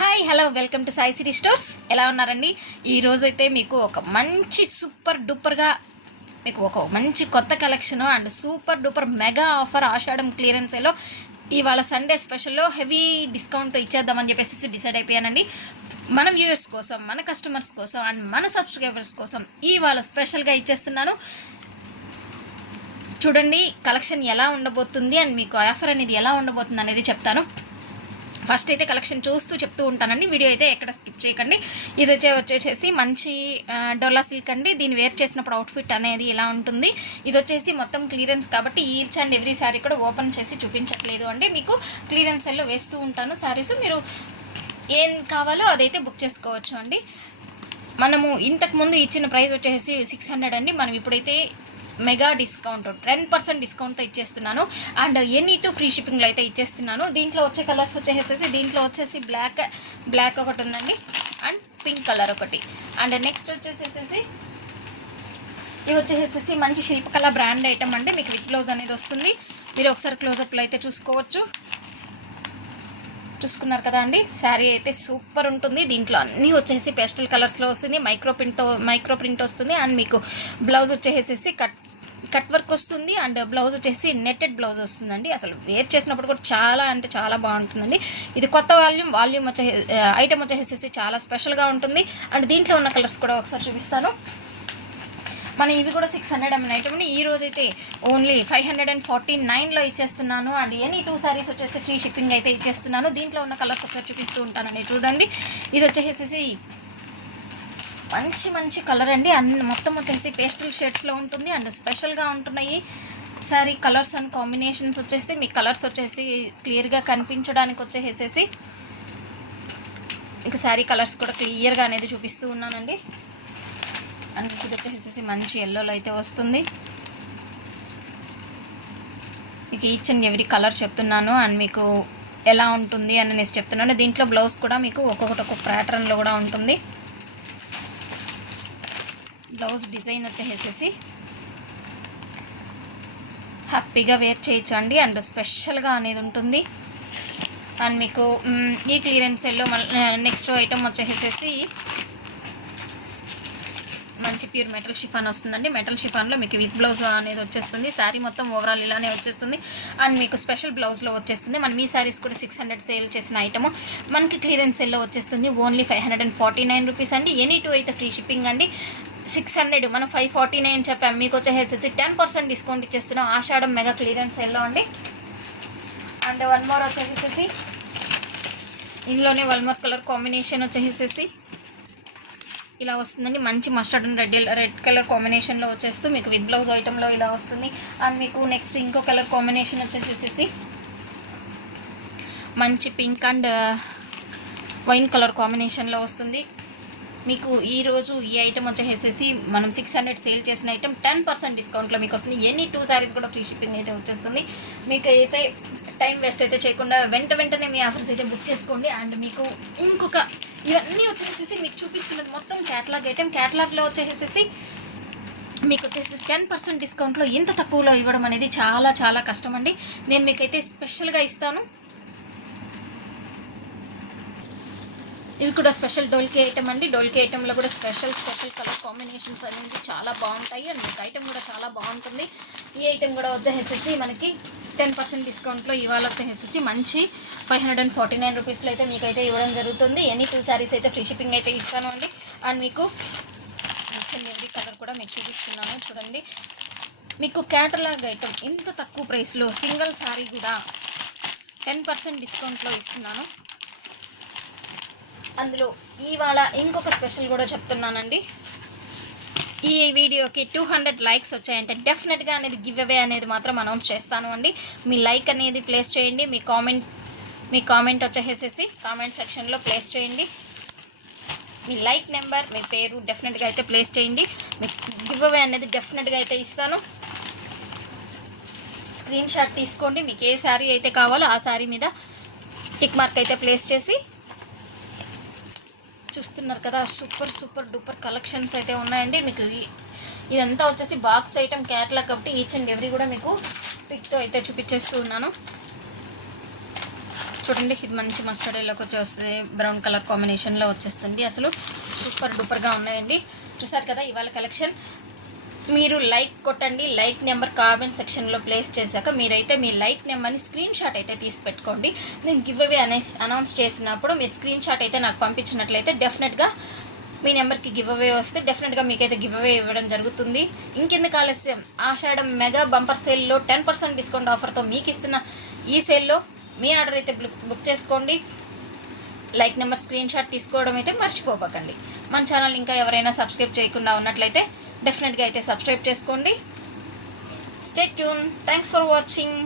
Hi hello welcome to Sai city stores ఎలా ఉన్నారండి? ఈరోజైతే అయితే మీకు ఒక మంచి సూపర్ డూపర్గా మీకు ఒక మంచి కొత్త collection and super duper mega offer Ashadam క్లియరెన్స్లో ఇవాళ సండే స్పెషల్లో హెవీ డిస్కౌంట్తో ఇచ్చేద్దామని చెప్పేసి డిసైడ్ అయిపోయానండి. మన వ్యూవర్స్ కోసం మన కస్టమర్స్ కోసం అండ్ మన సబ్స్క్రైబర్స్ కోసం ఇవాళ స్పెషల్గా ఇచ్చేస్తున్నాను. చూడండి కలెక్షన్ ఎలా ఉండబోతుంది అండ్ మీకు ఆఫర్ అనేది ఎలా ఉండబోతుంది అనేది చెప్తాను. ఫస్ట్ అయితే కలెక్షన్ చూస్తూ చెప్తూ ఉంటానండి. వీడియో అయితే ఎక్కడ స్కిప్ చేయకండి. ఇది వచ్చే వచ్చేసి మంచి డొల్లా సిల్క్ అండి. దీన్ని వేర్ చేసినప్పుడు అవుట్ఫిట్ అనేది ఇలా ఉంటుంది. ఇది వచ్చేసి మొత్తం క్లియరెన్స్ కాబట్టి ఈచ్ అండ్ ఎవ్రీ శారీ కూడా ఓపెన్ చేసి చూపించట్లేదు అండి. మీకు క్లియరెన్స్ సెల్లో వేస్తూ ఉంటాను శారీస్. మీరు ఏం కావాలో అదైతే బుక్ చేసుకోవచ్చు అండి. మనము ఇంతకుముందు ఇచ్చిన ప్రైస్ వచ్చేసి సిక్స్ హండ్రెడ్ అండి. మనం ఇప్పుడైతే మెగా డిస్కౌంట్ టెన్ పర్సెంట్ డిస్కౌంట్తో ఇచ్చేస్తున్నాను. అండ్ ఎనీ టూ ఫ్రీ షిప్పింగ్లో అయితే ఇచ్చేస్తున్నాను. దీంట్లో వచ్చే కలర్స్ వచ్చేసేసి దీంట్లో వచ్చేసి బ్లాక్ బ్లాక్ ఒకటి ఉందండి. అండ్ పింక్ కలర్ ఒకటి. అండ్ నెక్స్ట్ వచ్చేసేసి ఇవి వచ్చేసేసి మంచి శిల్పకళ బ్రాండ్ ఐటమ్ అండి. మీకు విత్ బ్లౌజ్ అనేది వస్తుంది. మీరు ఒకసారి క్లోజప్లో అయితే చూసుకోవచ్చు. చూసుకున్నారు కదా అండి? శారీ అయితే సూపర్ ఉంటుంది. దీంట్లో అన్నీ వచ్చేసి పేస్టల్ కలర్స్లో వస్తుంది. మైక్రో ప్రింట్తో మైక్రో ప్రింట్ వస్తుంది. అండ్ మీకు బ్లౌజ్ వచ్చేసేసి కట్ కట్ వర్క్ వస్తుంది అండ్ బ్లౌజ్ వచ్చేసి నెట్టెడ్ బ్లౌజ్ వస్తుందండి. అసలు వేర్ చేసినప్పుడు కూడా చాలా అంటే చాలా బాగుంటుందండి. ఇది కొత్త వాల్యూమ్ వాల్యూమ్ వచ్చే ఐటమ్ వచ్చేసేసి చాలా స్పెషల్గా ఉంటుంది. అండ్ దీంట్లో ఉన్న కలర్స్ కూడా ఒకసారి చూపిస్తాను. మనం ఇవి కూడా సిక్స్ హండ్రెడ్ ఎంఎన్ ఐటమ్ని ఈ రోజు అయితే only five hundred and forty నైన్లో ఇచ్చేస్తున్నాను. అండ్ ఎనీ టూ సారీస్ వచ్చేసి ఫ్రీ షిప్పింగ్ అయితే ఇచ్చేస్తున్నాను. దీంట్లో ఉన్న కలర్స్ ఒకసారి చూపిస్తూ ఉంటానండి. చూడండి. ఇది వచ్చేసేసి మంచి మంచి కలర్ అండి. అన్ని మొత్తం వచ్చేసి పేస్టల్ షేడ్స్లో ఉంటుంది. అండ్ స్పెషల్గా ఉంటున్నాయి. సారీ కలర్స్ అండ్ కాంబినేషన్స్ వచ్చేసి మీ కలర్స్ వచ్చేసి క్లియర్గా కనిపించడానికి వచ్చేసేసి ఇంకా శారీ కలర్స్ కూడా క్లియర్గా అనేది చూపిస్తూ ఉన్నానండి. అండ్ ఇది వచ్చేసేసి మంచి ఎల్లోలో అయితే వస్తుంది. మీకు ఈచ్ అండ్ ఎవ్రీ కలర్ చెప్తున్నాను. అండ్ మీకు ఎలా ఉంటుంది అని నేను చెప్తున్నాను. దీంట్లో బ్లౌజ్ కూడా మీకు ఒక్కొక్కటి ఒక్కొక్క ప్యాటర్న్లో కూడా ఉంటుంది. బ్లౌజ్ డిజైన్ వచ్చేసేసి హ్యాపీగా వేర్ చేయించండి అండ్ స్పెషల్గా అనేది ఉంటుంది. అండ్ మీకు ఈ క్లియరెన్సుల్లో నెక్స్ట్ ఐటమ్ వచ్చేసేసి మంచి ప్యూర్ మెటల్ షిఫాన్ వస్తుందండి. మెటల్ షిఫాన్లో మీకు విత్ బ్లౌజ్ అనేది వచ్చేస్తుంది. శారీ మొత్తం ఓవరాల్ ఇలానే వచ్చేస్తుంది. అండ్ మీకు స్పెషల్ బ్లౌజ్లో వచ్చేస్తుంది. మనం ఈ శారీస్ కూడా సిక్స్ హండ్రెడ్ సేల్ చేసిన ఐటమ్. మనకి క్లియరెన్స్ సెల్లో వచ్చేస్తుంది. Only five hundred and forty nine rupees అండి. ఎనీ టూ అయితే ఫ్రీ షిప్పింగ్ అండి. సిక్స్ హండ్రెడ్ మనం ఫైవ్ ఫార్టీ నైన్ చెప్పాం. మీకు వచ్చేసేసి టెన్ పర్సెంట్ డిస్కౌంట్ ఇచ్చేస్తున్నాం. ఆషాఢం మెగా క్లియరెన్స్ ఎల్లో అండి. అండ్ వన్ మోర్ వచ్చేసేసి ఇందులోనే వన్ మోర్ కలర్ కాంబినేషన్ వచ్చేసేసి ఇలా వస్తుందండి. మంచి mustard and red red colour కాంబినేషన్లో వచ్చేస్తూ మీకు విత్ బ్లౌజ్ ఐటెంలో ఇలా వస్తుంది. అండ్ మీకు నెక్స్ట్ ఇంకో కలర్ కాంబినేషన్ వచ్చేసేసి మంచి పింక్ అండ్ వైన్ కలర్ కాంబినేషన్లో వస్తుంది. మీకు ఈరోజు ఈ ఐటమ్ వచ్చేసేసి మనం సిక్స్ హండ్రెడ్ సేల్ చేసిన ఐటమ్ టెన్ పర్సెంట్ డిస్కౌంట్లో మీకు వస్తుంది. ఎనీ టూ శారీస్ కూడా ఫ్రీ షిప్పింగ్ అయితే వచ్చేస్తుంది. మీకు అయితే టైం వేస్ట్ అయితే చేయకుండా వెంట వెంటనే మీ ఆఫర్స్ అయితే బుక్ చేసుకోండి. అండ్ మీకు ఇంకొక ఇవన్నీ వచ్చేసేసి మీకు చూపిస్తున్నది మొత్తం క్యాటలాగ్ ఐటమ్ క్యాటలాగ్లో వచ్చేసేసి మీకు వచ్చేసి టెన్ పర్సెంట్ డిస్కౌంట్లో ఇంత తక్కువలో ఇవ్వడం అనేది చాలా చాలా కష్టం అండి. నేను మీకైతే స్పెషల్గా ఇస్తాను. ఇవి కూడా స్పెషల్ డోల్కే ఐటమ్ అండి. డోల్కే ఐటెంలో కూడా స్పెషల్ స్పెషల్ కలర్ కాంబినేషన్స్ అనేది చాలా బాగుంటాయి. అండ్ మీకు ఐటమ్ కూడా చాలా బాగుంటుంది. ఈ ఐటమ్ కూడా వచ్చేసేసి మనకి టెన్ పర్సెంట్ డిస్కౌంట్లో ఇవాళ వచ్చేసేసి మంచి five hundred and forty nine రూపీస్లో అయితే మీకు అయితే ఇవ్వడం జరుగుతుంది. ఎనీ టూ శారీస్ అయితే ఫ్రీ షిప్పింగ్ అయితే ఇస్తాను అండి. అండ్ మీకు ఎవ్రీ కలర్ కూడా మీకు చూపిస్తున్నాను. చూడండి. మీకు క్యాటలాగ్ ఐటమ్ ఇంత తక్కువ ప్రైస్లో సింగిల్ శారీ కూడా టెన్ పర్సెంట్ డిస్కౌంట్లో ఇస్తున్నాను. అందులో ఇవాళ ఇంకొక స్పెషల్ కూడా చెప్తున్నానండి. ఈ వీడియోకి టూ హండ్రెడ్ లైక్స్ వచ్చాయంటే డెఫినెట్గా అనేది గివ్ అవే అనేది మాత్రం అనౌన్స్ చేస్తాను అండి. మీ లైక్ అనేది ప్లేస్ చేయండి మీ కామెంట్ మీ కామెంట్ వచ్చేసేసి కామెంట్ సెక్షన్లో ప్లేస్ చేయండి. మీ లైక్ నెంబర్ మీ పేరు డెఫినెట్గా అయితే ప్లేస్ చేయండి. మీ గివ్ అవే అనేది డెఫినెట్గా అయితే ఇస్తాను. స్క్రీన్ షాట్ తీసుకోండి మీకు ఏ శారీ అయితే కావాలో ఆ శారీ మీద టిక్ మార్క్ అయితే ప్లేస్ చేసి చూస్తున్నారు కదా సూపర్ సూపర్ డూపర్ కలెక్షన్స్ అయితే ఉన్నాయండి. మీకు ఇదంతా వచ్చేసి బాక్స్ ఐటమ్ క్యాట్లాగ్ కాబట్టి ఈచ్ అండ్ ఎవ్రీ కూడా మీకు పిక్తో అయితే చూపించేస్తూ ఉన్నాను. చూడండి ఇది మంచి మస్టర్డ్ ఎల్లోకి వస్తుంది. బ్రౌన్ కలర్ కాంబినేషన్లో వచ్చేస్తుంది. అసలు సూపర్ డూపర్గా ఉన్నాయండి. చూసారు కదా ఇవాళ కలెక్షన్ మీరు లైక్ కొట్టండి లైక్ నెంబర్ కామెంట్ సెక్షన్లో ప్లేస్ చేశాక మీరైతే మీ లైక్ నెంబర్ని స్క్రీన్ షాట్ అయితే తీసి పెట్టుకోండి. నేను గివ్ అవే అనౌన్స్ అనౌన్స్ చేసినప్పుడు మీరు స్క్రీన్ షాట్ అయితే నాకు పంపించినట్లయితే డెఫినెట్గా మీ నెంబర్కి గివ్ అవే వస్తే డెఫినెట్గా మీకైతే గివ్ అవే ఇవ్వడం జరుగుతుంది. ఇంకెందుకు ఆలస్యం? ఆషాఢం మెగా బంపర్ సేల్లో టెన్ పర్సెంట్ డిస్కౌంట్ ఆఫర్తో మీకు ఇస్తున్న ఈ సేల్లో మీ ఆర్డర్ అయితే బుక్ బుక్ చేసుకోండి. లైక్ నెంబర్ స్క్రీన్ షాట్ తీసుకోవడం అయితే మర్చిపోకండి మన ఛానల్ ఇంకా ఎవరైనా సబ్స్క్రైబ్ చేయకుండా ఉన్నట్లయితే డెఫినెట్గా అయితే సబ్స్క్రైబ్ చేసుకోండి. Stay tune thanks for watching